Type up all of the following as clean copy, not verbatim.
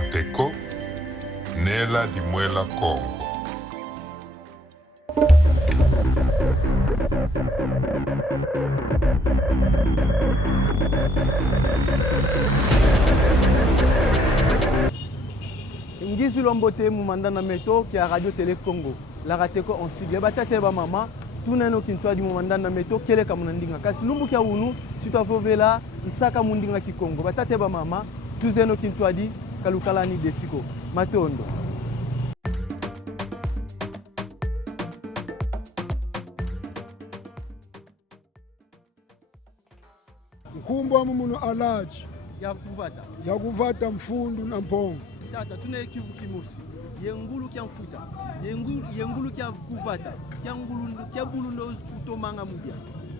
Teko, Nela Dimwela Congo. Ngizu Lombote Moumandana Meto qui a Radio Télé Congo. La Rateko en sigle. Batate ba mama. Tunano kintwa di Moumandana Meto kele kamunandinga. Kasi lumbu kia unu sitavovela nsaka mundinga ki Congo. Batate ba mama. Tuzeno kintwa di kalukalani desiko. Matondo. Mkumbwa mumuno alaji. Ya kuvata mfundu na mpongo. Tata tuna Kivu Kimosi. Yengulu kia mfuta. Yengulu kia kuvata. Kia bulu ndo utomanga mudia.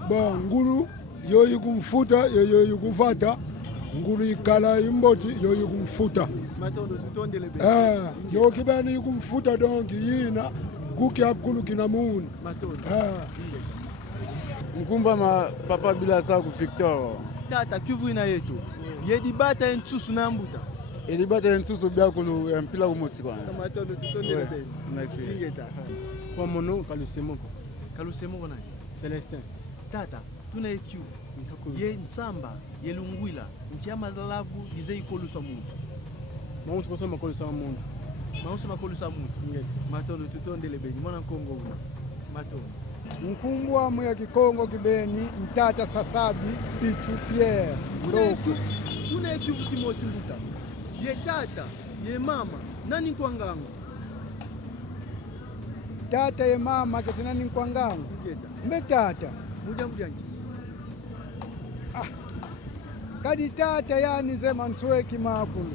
Ba ngulu yoyi kumfuta yoyi kuvata. Ngulu ikala imboti yoyi kumfuta. Matondo tutonde lebe. Yo kibani yikumfuta donki yina kuki akulu kina muni. Matondo. Mkumba ma papa bila saa ku Victor. Tata Kivu ina yetu. Yedibata nsusu na mbuta. Edibata nsusu bia kulu mpila kumosi kwa. Matondo tutonde lebe. Merci. Ingeta. Kwa mono kalusemoko. Kalusemoko nani? Celestin. Tata tuna Kivu. Ye nsamba yelungwila nkiama lavu dize ikolusa muntu. Mausi kosa makolusa muntu. Mausi makolusa muntu. Ingeta. Matondo tutonde lebe. Mwana Kongo una. Matondo. Mkumbwa mwe Kikongo kibeni Itata Sasabi Pichu Pierre Ndoko. Tuna Kivu Kimosi mbuta. Ye tata, ye mama, nani kwangangu? Tata ye mama ketina ni kwangangu. Mbe tata. Mujangi. Kadi tata yani zema nsweki makulu.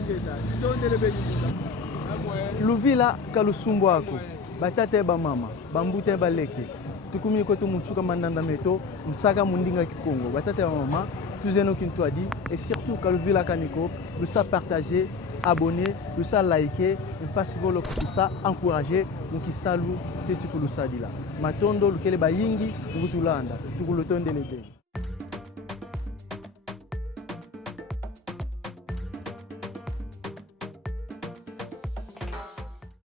Ingeta, tondele benyi mbuta. Luvila kalusumbu ako. Batate ba mama, bambute ba leke. Tukumi koto muchuka mandanda meto, mtsaka mundinga kikongo. Batate ba mama, tuzeno kintwadi et surtout kaluvila kaniko, le ça partager, abonner, le ça liker, le passe volo tout ça encourager, donc salu te tukulu sadila. Matondo lukele ba yingi ngutulanda, tukulotonde lebe.